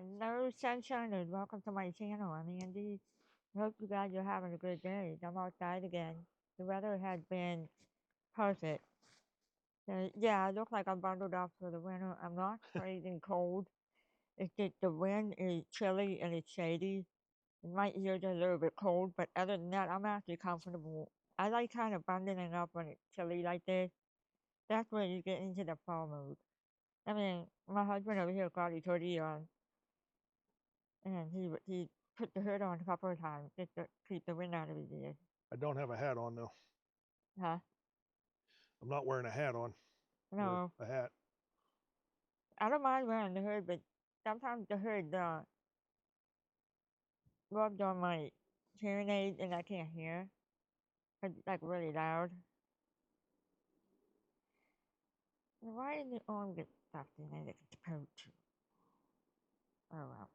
Hello, sunshine, and welcome to my channel. I'm Angie. Hope you guys are having a good day. I'm outside again. The weather has been perfect. So, yeah, I look like I'm bundled up for the winter. I'm not freezing cold. It's just the wind is chilly and it's shady. And my ears are a little bit cold, but other than that, I'm actually comfortable. I like kind of bundling up when it's chilly like this. That's where you get into the fall mode. I mean, my husband over here got his hoodie on, and he put the hood on a couple of times just to keep the wind out of his ears. I don't have a hat on though. Huh? I'm not wearing a hat on or No, a hat. I don't mind wearing the hood, but sometimes the hood rubs on my hearing aid and I can't hear. It's like really loud. And why did the arm get stuffed in it? It's supposed to. Oh well.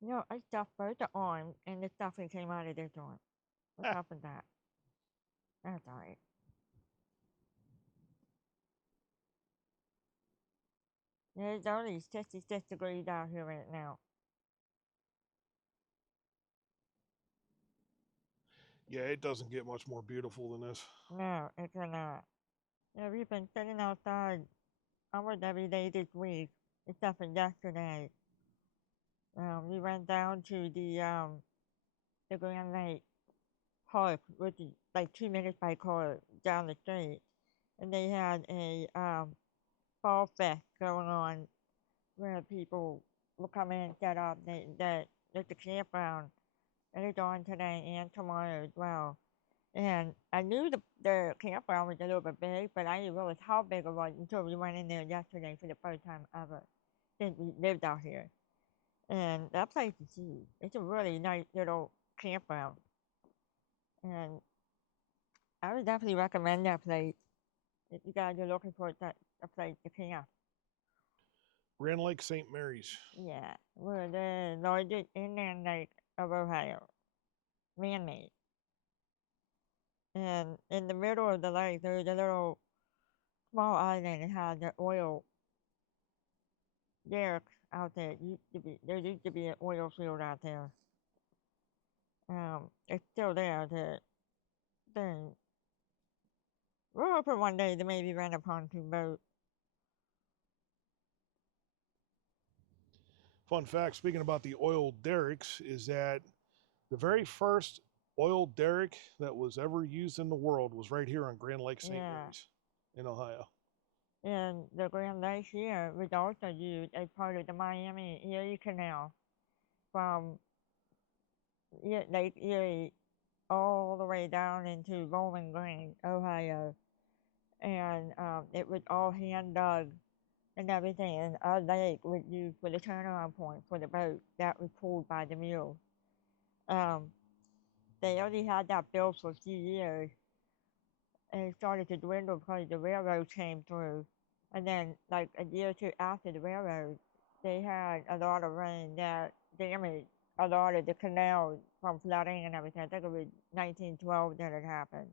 No, I stuffed both the arms and the stuffing came out of this arm. What's Ah, up with that? That's alright. It's only 66 degrees out here right now. yeah, it doesn't get much more beautiful than this. No, it's not. Yeah, we've been sitting outside almost every day this week, except for yesterday. We went down to the Grand Lake Park, which is like 2 minutes by car down the street, and they had a fall fest going on where people will come in and set up. That there's a campground, and it's on today and tomorrow as well. And I knew the campground was a little bit big, but I didn't realize how big it was until we went in there yesterday for the first time ever since we lived out here. And that place is huge. It's a really nice little campground. And I would definitely recommend that place if you guys are looking for a place to camp. Grand Lake St. Mary's. Yeah, we're the largest inland lake of Ohio, man-made. And in the middle of the lake, there's a little small island that has an oil derrick out there. There used to be an oil field out there. It's still there. The we're hoping one day to maybe rent a pontoon boat. Fun fact speaking about the oil derricks, is that the very first oil derrick that was ever used in the world was right here on Grand Lake St. Yeah, Mary's in Ohio. and the Grand Lake here was also used as part of the Miami Erie Canal from Lake Erie all the way down into Bowling Green, Ohio, and it was all hand dug and everything. And our lake was used for the turnaround point for the boat that was pulled by the mule. Um, they only had that built for a few years, and it started to dwindle because the railroad came through. And then, like a year or two after the railroad, they had a lot of rain that damaged a lot of the canal from flooding and everything. I think it was 1912 that it happened,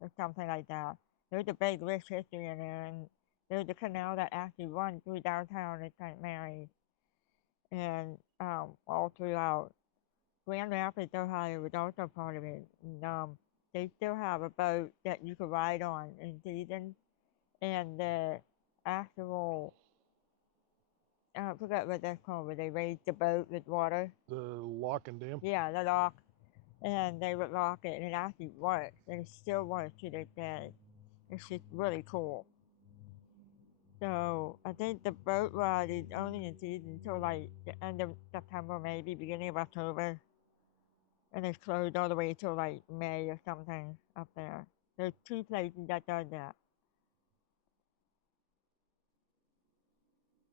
or something like that. There's a big rich history in there, and there's a canal that actually runs through downtown in St. Mary's and all throughout. Grand Rapids, Ohio was also part of it. And, they still have a boat that you could ride on in season, and the actual I forgot what that's called, where they raise the boat with water. The lock and dam. Yeah, the lock, and they would lock it, and it actually works, and it still works to this day. It's just really cool. So I think the boat ride is only in season until like the end of September, maybe beginning of October, and it's closed all the way till like May or something up there. There's two places that does that.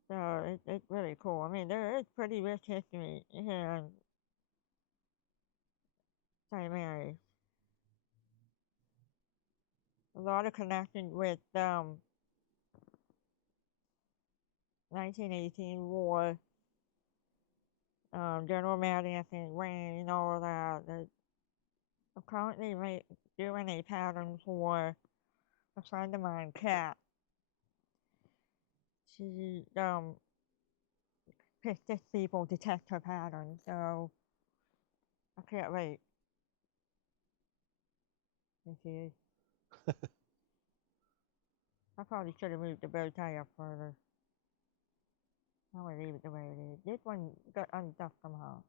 So it's really cool. I mean, there is pretty rich history here in St. Mary's. A lot of connection with 1918 war, General Matting, I think, Wayne, all of that. I'm currently doing a pattern for a friend of mine, Kat. She pisses people to test her pattern, so I can't wait. There she is. I probably should have moved the bow tie up further. I'm gonna leave it the way it is. This one got unstuck somehow.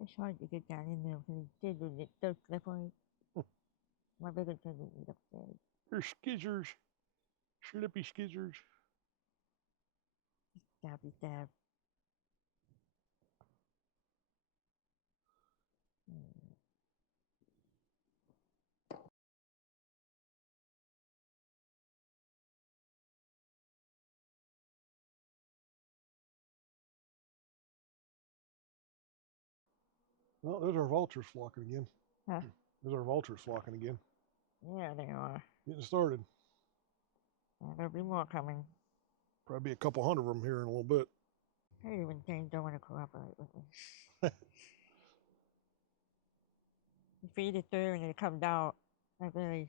It's hard to get down in there because the scissors get so slippery. My bigger scissors is upstairs. They're skizzers. Slippy skizzers. Stabby stab. Well, there's our vultures flocking again. Huh? There's our vultures flocking again. Yeah, they are. Getting started. Yeah, there'll be more coming. Probably be a couple hundred of them here in a little bit. I hate when things don't want to cooperate with me. You feed it through and it comes out. Like really.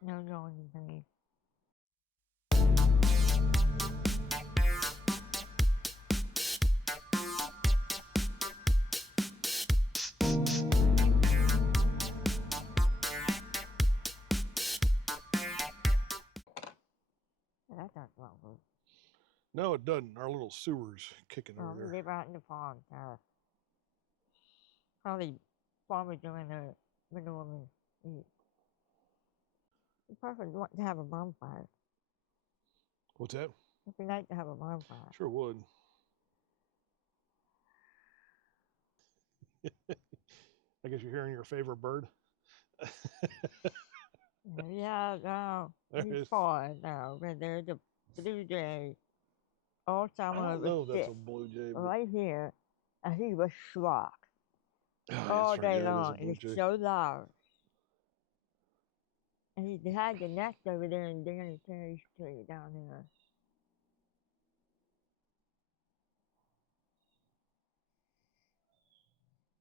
No yawning for me. That doesn't smell good. No, it doesn't. Our little sewer's kicking over We there. live out in the farm. Probably farmers doing the manure eat. It's perfect to have a bonfire. What's that? It'd be nice to have a bonfire. Sure would. I guess you're hearing your favorite bird. Yeah, no. He's fine now. But there's a blue jay. All summer I don't know if that's sit a blue jay. But... right here, and he was schlock Oh, all yes, right, day yeah, long. it is It's so loud. And he had the nest over there in Danny Terry's tree down there.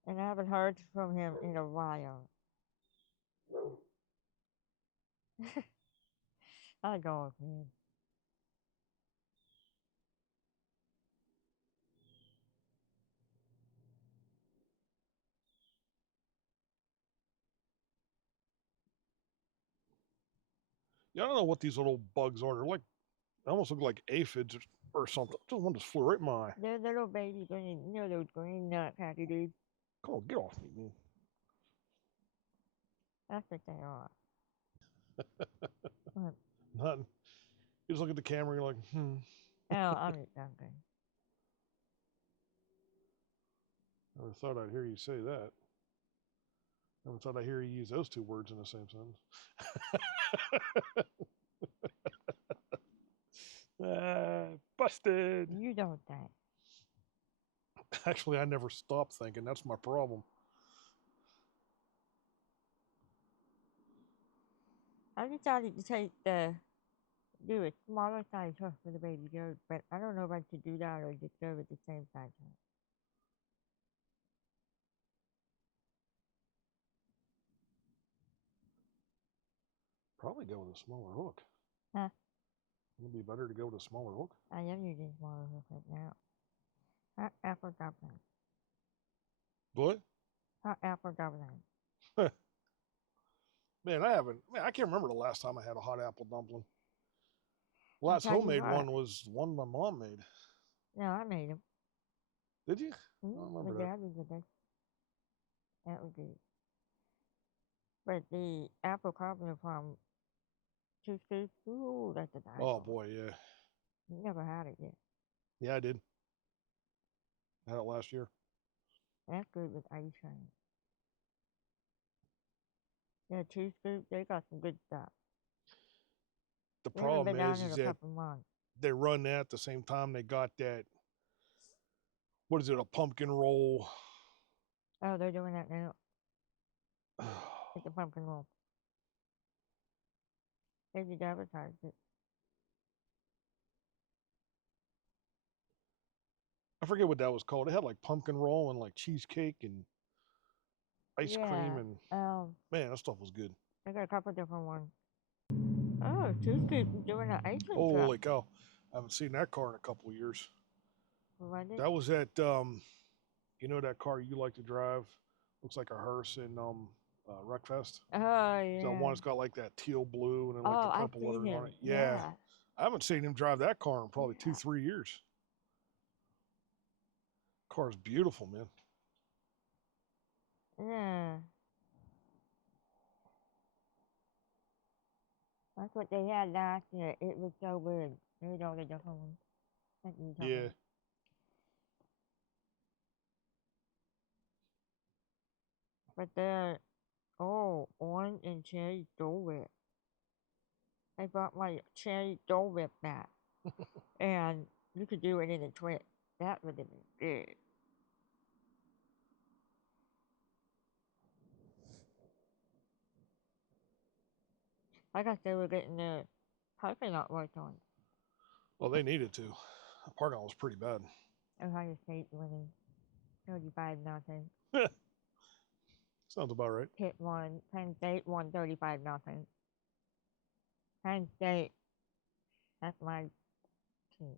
And I haven't heard from him in a while. I go, man. Yeah, I don't know what these little bugs are. They're like, they almost look like aphids or something. Just one just flew right in my eye. They're little baby green, you know those green nut packages. Come on, get off me, man. That's what they are. Nothing. You just look at the camera, you're like, Oh, I'm just joking. Never thought I'd hear you say that. Never thought I'd hear you use those two words in the same sentence. Busted. You don't think. Actually, I never stop thinking. That's my problem. I decided to do a smaller size hook for the baby goat, but I don't know if I should do that or just go with the same size hook. Probably go with a smaller hook. Huh? It'd be better to go with a smaller hook. I am using smaller hook right now. Hot apple dumpling. What? Hot apple dumpling. Man, I can't remember the last time I had a hot apple dumpling. The last homemade one was one my mom made. No, I made them. Did you? I don't remember that. Dad was the best. That was good. But the apple cobbler from Two Scoops, ooh, that's a nice Oh, one. boy, yeah. You never had it yet. Yeah, I did. I had it last year. That's good with ice cream. Yeah, two scoops. They got some good stuff. The We haven't problem been down is in a that couple months. they run that at the same time they got that, what is it, a pumpkin roll. Oh, they're doing that now. It's a pumpkin roll. They just advertised it. I forget what that was called. It had like pumpkin roll and like cheesecake and ice cream, and man, that stuff was good. I got a couple different ones. Oh, two scoops is doing an ice cream truck. Holy cow. I haven't seen that car in a couple of years. What is it? That was at you know that car you like to drive? Looks like a hearse in Wreckfest. Oh, That yeah. one that's got like that teal blue and then like Oh, the I've purple seen letters on him. it. Yeah. I haven't seen him drive that car in probably Yeah. 2-3 years. Car's beautiful, man. Yeah. That's what they had last year. It was so good. They had all the different ones. Like you told Yeah. me. But they're, orange and cherry Dole Whip. I bought my cherry Dole Whip back. And you could do it in a twist. That would have been good. I guess they were getting the parking lot worked on. Well, they needed to. The parking lot was pretty bad. Ohio State winning 35-0. Sounds about right. Pitt won. Penn State won 35-0. Penn State. That's my team.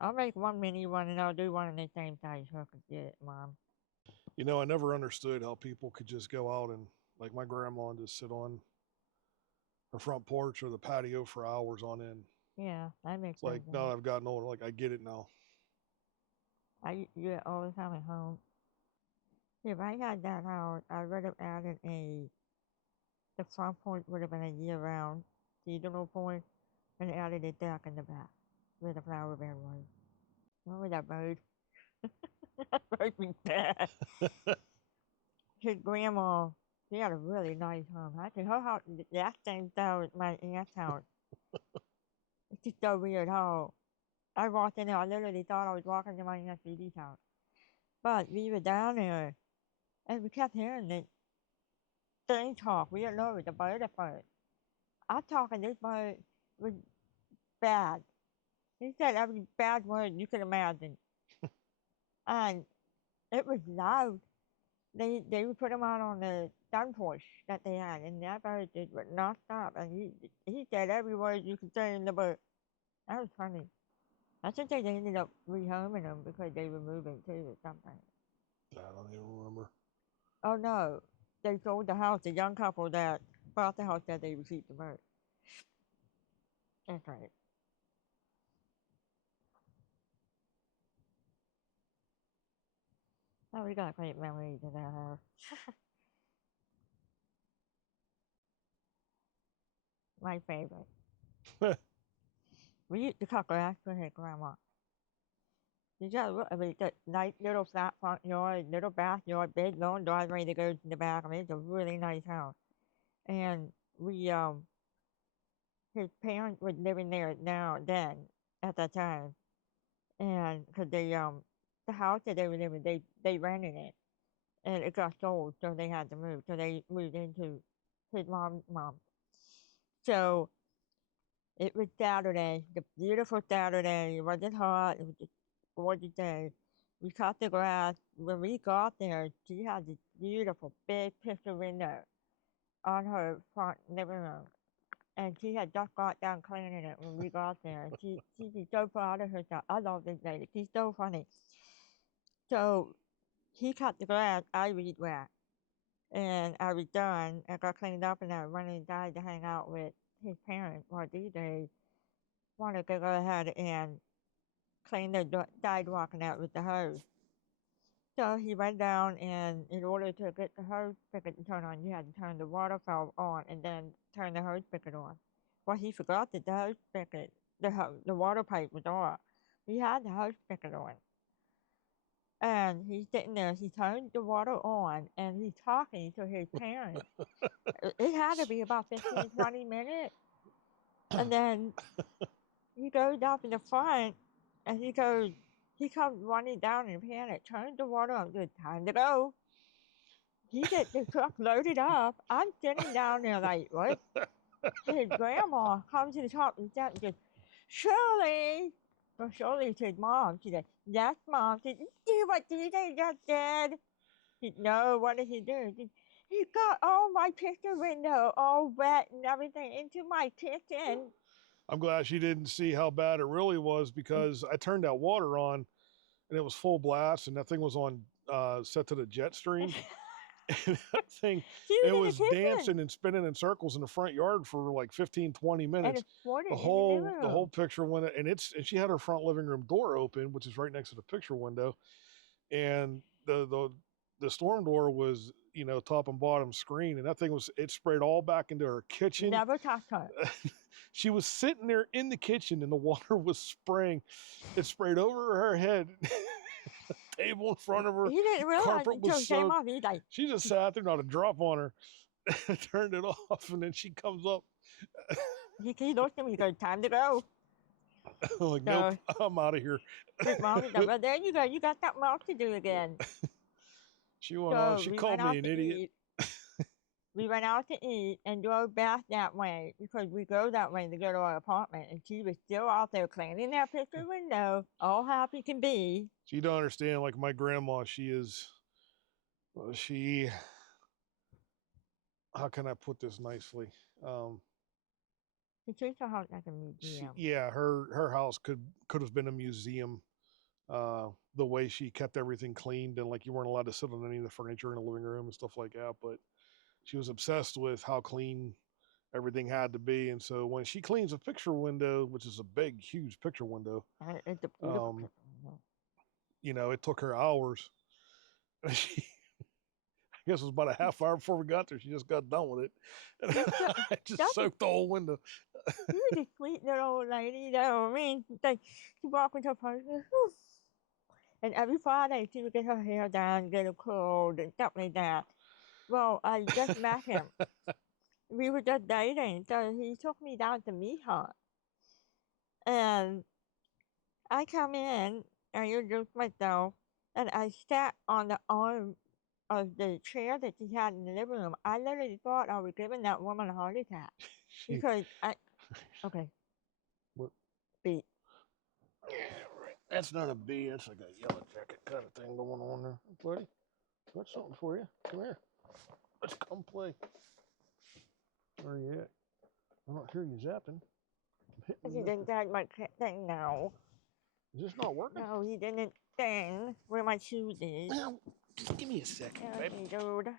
I'll make one mini one and I'll do one in the same size so I can get it, Mom. You know, I never understood how people could just go out and, like my grandma, and just sit on her front porch or the patio for hours on end. Yeah, that makes It's like, sense. now that I've gotten older, like I get it now. I do it all the time at home. If I had that house, I would have added the front porch would have been a year-round seasonal porch and added a deck in the back where the flower bed was. What was that bird? That bird was bad. His grandma, she had a really nice home. Actually, her house, that same style as my aunt's house. It's just so weird how I walked in there, I literally thought I was walking to my Aunt Judy's house. But we were down there, and we kept hearing this thing talk. We didn't know it was a bird at first. I'm talking, this bird was bad. He said every bad word you could imagine. And it was loud. They would put him out on the sun porch that they had, and that bird did would not stop. And he said every word you could say in the book. That was funny. I think they ended up rehoming him because they were moving too or something. I don't even remember. Oh no, they sold the house. The young couple that bought the house said they would keep the bird. That's right. Oh, we got great memories of that house. My favorite. We used to cut grass with his grandma. You just look, I mean, the nice little flat front yard, little backyard, big long driveway that goes in the back. I mean, it's a really nice house. And his parents were living there then, at that time. And because the house that they were living, they rented it. And it got sold, so they had to move. So they moved into his mom's mom. So it was Saturday, the beautiful Saturday. It wasn't hot. It was just a gorgeous day. We cut the grass. When we got there, she had this beautiful big picture window on her front living room. And she had just got done cleaning it when we got there. She'd be so proud of herself. I love this lady. She's so funny. So he cut the grass. I weed whacked. And I was done. I got cleaned up and I went inside to hang out with his parents. Well, DJ wanted to go ahead and clean the sidewalk and out with the hose. So he went down, and in order to get the hose spigot to turn on, you had to turn the water valve on and then turn the hose spigot on. Well, he forgot that the hose spigot, the water pipe was off. He had the hose spigot on. And he's sitting there. He turned the water on, and he's talking to his parents. It had to be about 15, 20 minutes. And then he goes up in the front, and he comes running down in a panic, turns the water on, good time to go. He gets the truck loaded up. I'm sitting down there like, what? His grandma comes to the top and steps and goes, Shirley. Well, Shirley's his mom. She said, yes, Mom. She said, see what DJ just did? She said, no, what did he do? He got all my picture window all wet and everything into my kitchen. I'm glad she didn't see how bad it really was, because I turned that water on and it was full blast, and that thing was on set to the jet stream. And that thing, it was dancing and spinning in circles in the front yard for like 15, 20 minutes. The whole picture window, and she had her front living room door open, which is right next to the picture window, and the storm door was, top and bottom screen, and that thing it sprayed all back into her kitchen. Never touched her. She was sitting there in the kitchen, and the water was spraying. It sprayed over her head. Table in front of her. He didn't realize carpet was soaked. Off. He's like, she just sat there, not a drop on her. Turned it off, and then she comes up. He looked at me. He goes, "Time to go." I'm like, nope, I'm out of here. Mommy, well, there you go. You got that milk to do again. She went on. She called me an idiot. We went out to eat and drove back that way, because we go that way to go to our apartment, and she was still out there cleaning that picture window, all happy can be. So you don't understand, like my grandma, how can I put this nicely? She treats her house like a museum. Her house could have been a museum. The way she kept everything cleaned, and like you weren't allowed to sit on any of the furniture in the living room and stuff like that, but she was obsessed with how clean everything had to be. And so when she cleans a picture window, which is a big, huge picture window, it's a beautiful picture window. It took her hours. I guess it was about a half hour before we got there. She just got done with it. And I just soaked the whole window. She was a sweet little old lady, though. I mean, she walked into her apartment, and every Friday she would get her hair done, get it curled, and stuff like that. Well, I just met him. We were just dating, so he took me down to meet her. And I come in, I introduced myself, and I sat on the arm of the chair that she had in the living room. I literally thought I was giving that woman a heart attack. Because okay. What? B. Yeah, right. That's not a bee. That's like a yellow jacket kind of thing going on there. Buddy, got something for you. Come here. Let's come play. Where are you at? I don't hear you zapping. He didn't tag my thing now. Is this not working? No, he didn't thing where my shoes is. Just give me a second, baby. Dude.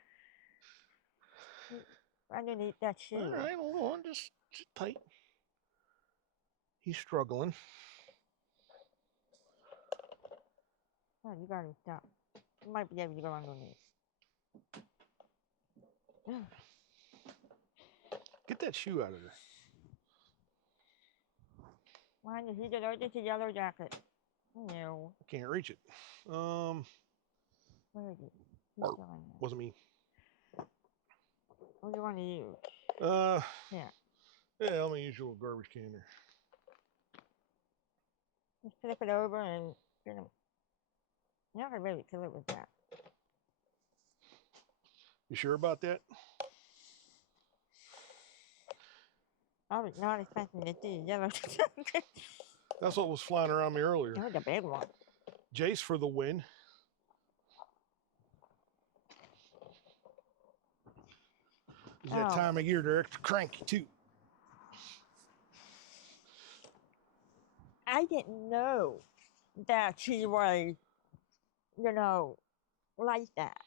Underneath that shoe. All right, hold on. Just tight. He's struggling. Oh, you got him stuck. You might be able to go underneath. Get that shoe out of there. Mine is either just a yellow jacket. No. I can't reach it. Where is it? Wasn't me. What do you want to use? Yeah, I'm gonna use your garbage can there. Just flip it over and get them. You're not gonna really kill it with that. You sure about that? I was not expecting to see yellow. That's what was flying around me earlier. That was a big one. Jase for the win. It's that time of year they're extra cranky too. I didn't know that she was, like that.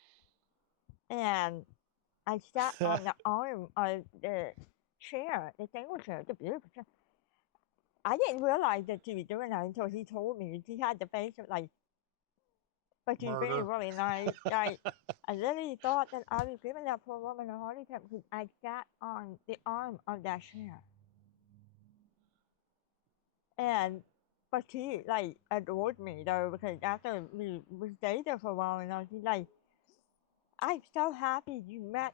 And I sat on the arm of the chair, the single chair, the beautiful chair. I didn't realize that she was doing that until he told me. She had the face of like, but she's being really nice. I literally thought that I was giving that poor woman a heart attack because I sat on the arm of that chair. And but she like adored me though because after we stayed there for a while, she's like, "I'm so happy you met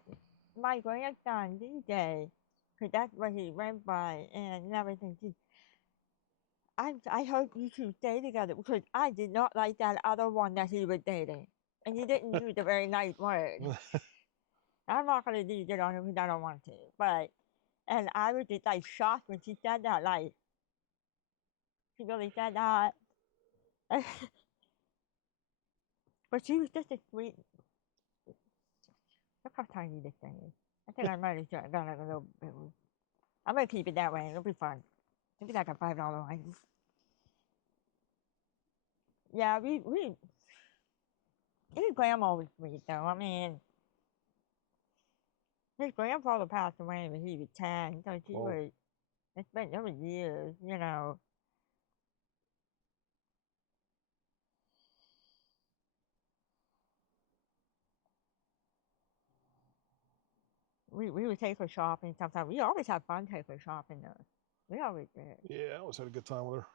my grandson DJ," because that's what he went by and everything. I hope you two stay together because I did not like that other one that he was dating, and he didn't use a very nice word. I'm not gonna use it on him because I don't want to, but and I was just like shocked when she said that. Like she really said that. But she was just a sweet. Look how tiny this thing is. I think I might have done it a little bit. I'm gonna keep it that way. It'll be fun. Maybe like a $5 item. Yeah, we. His grandma was sweet though. I mean, his grandfather passed away when he was 10, so she Whoa. was. It's been over years, We would take her shopping sometimes. We always have fun taking her shopping though. We always did. Yeah, I always had a good time with her.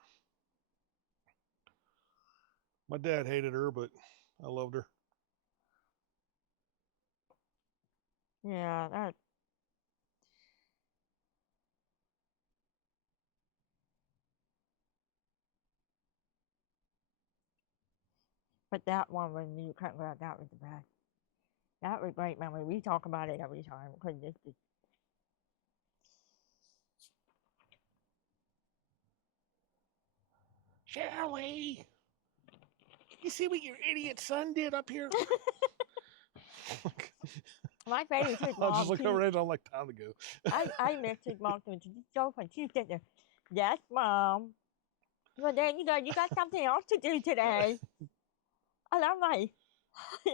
My dad hated her, but I loved her. Yeah, but that one when you cut her out, that was the best. That was great memory. We talk about it every time because this is. Shirley, you see what your idiot son did up here? My favorite is his I'll mom. just look over there and I'm like, time to go. I miss his mom too. She's so funny. She's sitting there. Yes, mom. Well, then you got something else to do today. And I'm like,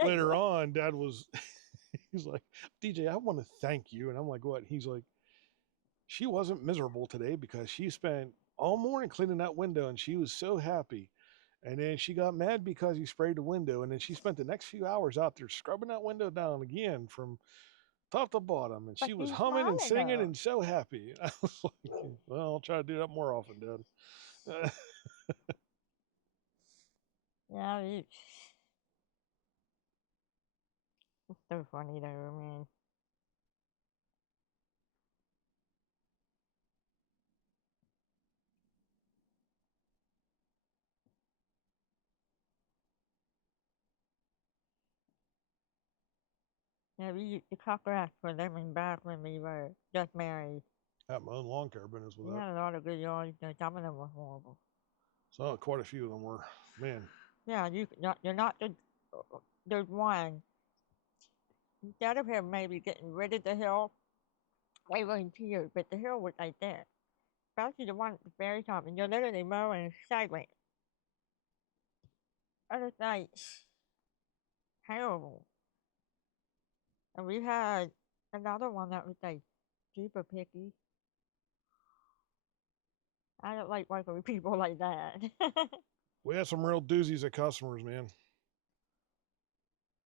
Later on, Dad was, he's like, DJ, I want to thank you. And I'm like, what? He's like, she wasn't miserable today because she spent all morning cleaning that window and she was so happy. And then she got mad because you sprayed the window. And then she spent the next few hours out there scrubbing that window down again from top to bottom. And she was humming and singing and so happy. I was like, well, I'll try to do that more often, Dad. yeah, it's so funny though, I mean. Yeah, we used to cut grass for them and back when we were just married. I have my own lawn care business with We that. had a lot of good yards. Some of them were horrible. So quite a few of them were, man. Yeah, you're not just, there's one. Instead of him maybe getting rid of the hill, they were in tears, but the hill was right there. Especially the one at the very top, and you're literally mowing sideways. And it's like terrible. And we had another one that was like super picky. I don't like working with people like that. We had some real doozies of customers, man.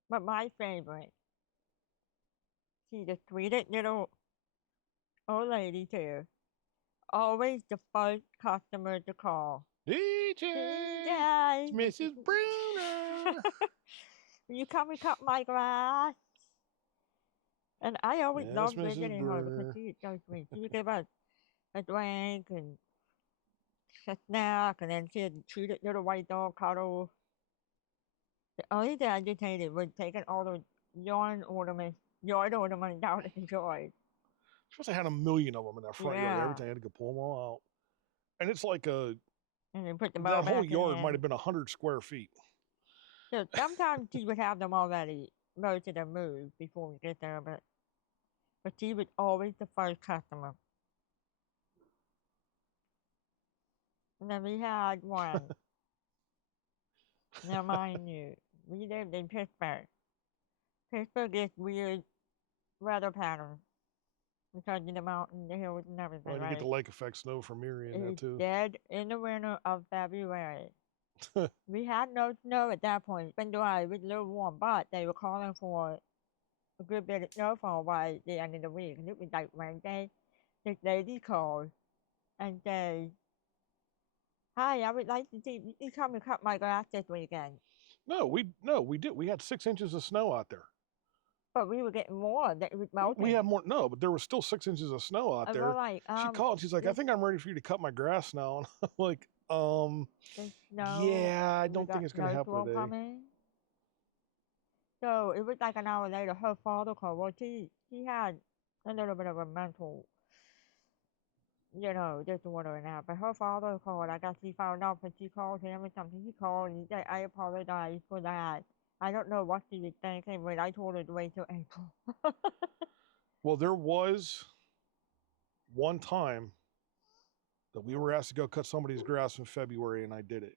But my favorite, she's the sweetest little old lady too. Always the first customer to call. DJ, DJ, it's Mrs. Bruno. Will you come and cut my grass? And I always Yes, loved Mrs. visiting her because Bruner. she is so sweet. She would give us a drink and a snack, and then she'd treat a little white dog cuddle. The only thing I just hated was taking all those yard ornaments down in the yard. Supposed to had a million of them in that front yard. Yeah. Everything I had to go pull them all out. And it's like And then put the bow that whole back yard in. might have been 100 square feet. So sometimes she would have them already, most of them moved before we get there, but she was always the first customer. And then we had one. Now, mind you, we lived in Pittsburgh. Pittsburgh gets weird weather patterns because of the mountain, the hills, and everything. Well, you get the lake effect snow from Erie and that It's too. dead in the winter of February. We had no snow at that point. It's been dry. It was a little warm, but they were calling for a good bit of snowfall by the end of the week. And it was like Wednesday. This lady called and said, Hi, I would like to see you come and cut my grass this weekend. No, we did. We had 6 inches of snow out there. But we were getting more that it was We melting. have more. No, but there was still 6 inches of snow out And we're there. like, She called. She's like, I think I'm ready for you to cut my grass now. And I'm like, the snow, yeah, I we don't think got it's gonna happen snowstorm today. coming. So it was like an hour later, her father called. Well, she had a little bit of a mental, disorder and that. But her father called. I guess he found out when she called him or something. He called and he said, I apologize for that. I don't know what she was thinking, but I told her to wait till April. Well, there was one time that we were asked to go cut somebody's grass in February, and I did it.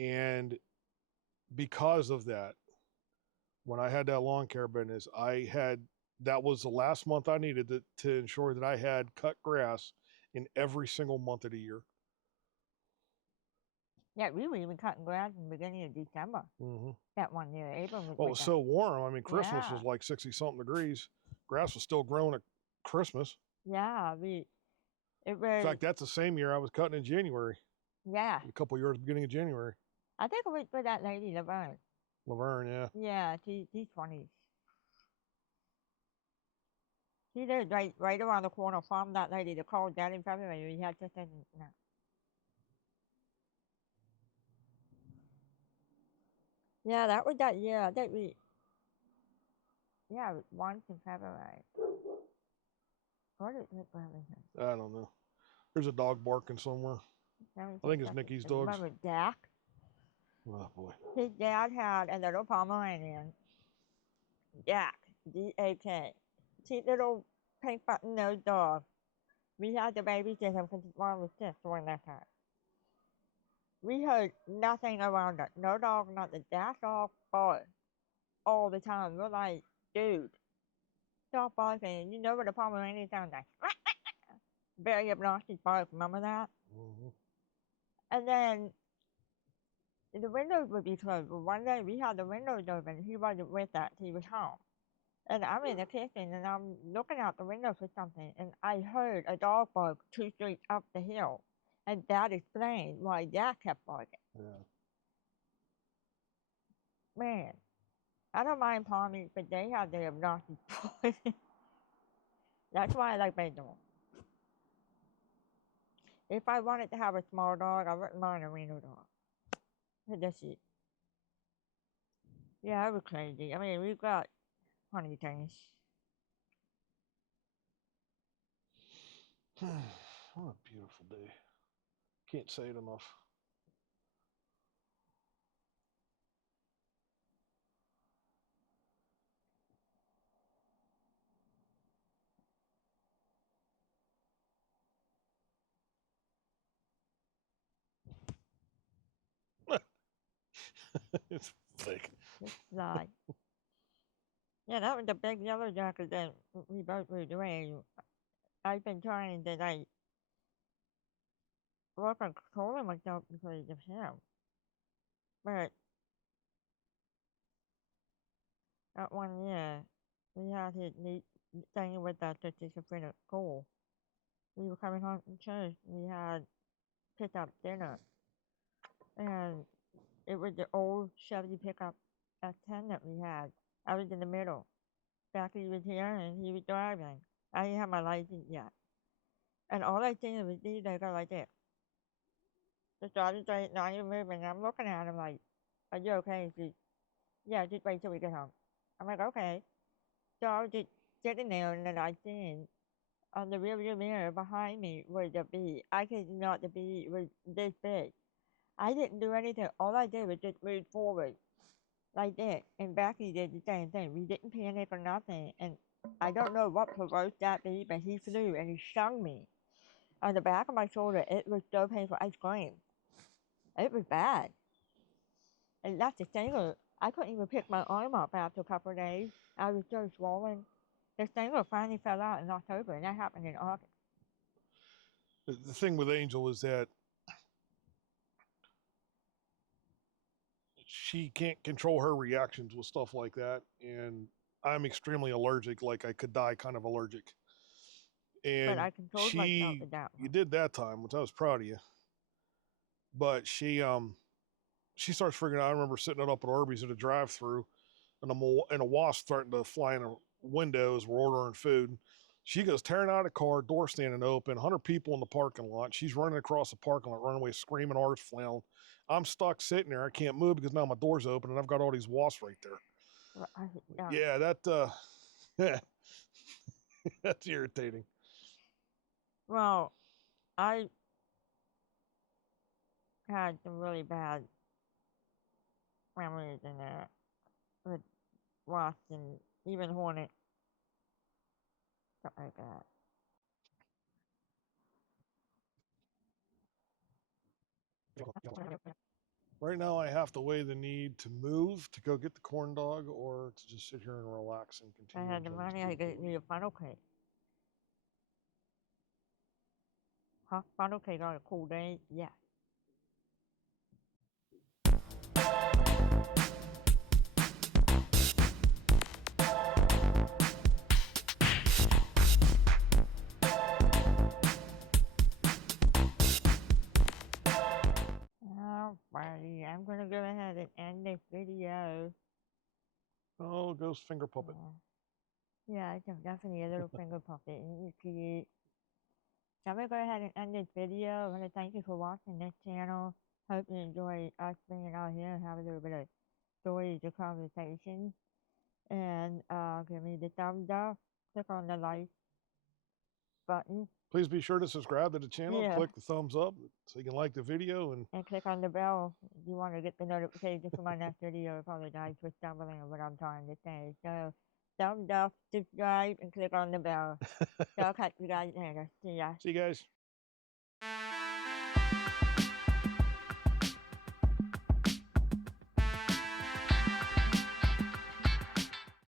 And because of that, when I had that lawn care business, that was the last month I needed to ensure that I had cut grass in every single month of the year. Yeah, we were even cutting grass in the beginning of December. Mm-hmm. That one year, April was Well, it with was that. so warm. I mean, Christmas Yeah. was like 60-something degrees. Grass was still growing at Christmas. Yeah, it In was. fact, that's the same year I was cutting in January. Yeah, A couple years beginning of January. I think it was for that lady, Laverne. Laverne, yeah. Yeah, she's funny. She lived right around the corner from that lady that called that in February. We had just no. Yeah, that was that year. I think it was once in February. What is it, Birmingham? I don't know. There's a dog barking somewhere. I think it's Nikki's dogs. Remember Dak? Oh boy. His dad had a little Pomeranian. Dak, D-A-K. Cute little pink button nosed dog. We had to babysit him because his mom was sick during that time. We heard nothing around us. No dog, nothing. That dog barked all the time. We're like, dude, stop barking. You know what a Pomeranian sounds like. Very obnoxious bark. Remember that? Mm-hmm. And then the windows would be closed. But one day we had the windows open. He wasn't with us. He was home. And I'm in the kitchen and I'm looking out the window for something. And I heard a dog bark 2 streets up the hill. And that explained why Dad kept barking. Yeah. Man, I don't mind Palmies, but they have the obnoxious voice. That's why I like big dogs. If I wanted to have a small dog, I wouldn't mind a Reno dog. That's it. Yeah, it was crazy. I mean, we've got funny things. What a beautiful day. Can't say it enough. It's fake. It's like, yeah, that was the big yellow jacket that we both were doing. I've been trying to like work on controlling myself because of him. But that one year, we had his neat thing with us to discipline at school. We were coming home from church. We had picked up dinner. And it was the old Chevy pickup S10 that we had. I was in the middle. Becky was here and he was driving. I didn't have my license yet. And all I seen was these, they go like this. The started saying, now you're moving. I'm looking at him like, are you okay? She's, yeah, just wait till we get home. I'm like, okay. So I was just sitting there and then I seen on the rearview mirror behind me was a bee. I could not, the bee was this big. I didn't do anything. All I did was just move forward like that. And Becky did the same thing. We didn't panic or nothing. And I don't know what provoked that bee, but he flew and he stung me on the back of my shoulder. It was so painful. I screamed. It was bad. And that's the stinger. I couldn't even pick my arm up after a couple of days. I was so swollen. The stinger finally fell out in October, and that happened in August. The thing with Angel is that she can't control her reactions with stuff like that, and I'm extremely allergic. Like I could die kind of allergic. And But I controlled myself at that you one. did that time, which I was proud of you. But she starts freaking out. I remember sitting up at Arby's at a drive-through, and a wasp starting to fly in a window as we're ordering food. She goes tearing out of the car, door standing open, 100 people in the parking lot. She's running across the parking lot, running away, screaming, arms flailing. I'm stuck sitting there. I can't move because now my door's open and I've got all these wasps right there. Yeah, that that's irritating. Well, I had some really bad memories in there with wasps and even hornets, stuff like that. Right now, I have to weigh the need to move to go get the corn dog or to just sit here and relax and If I continue had the enjoying money, I could do a funnel cake. Huh? Funnel cake on a cool day? Yeah. Alrighty, I'm gonna go ahead and end this video. Oh, ghost finger puppet. Yeah, it's definitely a little finger puppet, and it's cute. So I'm gonna go ahead and end this video. I want to thank you for watching this channel. Hope you enjoy us being out here and have a little bit of stories or conversations. And give me the thumbs up. Click on the like button. Please be sure to subscribe to the channel. Yeah. Click the thumbs up so you can like the video. And click on the bell if you want to get the notification for my next video. I apologize for stumbling on what I'm trying to say. So, thumbs up, subscribe, and click on the bell. So I'll catch you guys later. See ya. See you guys.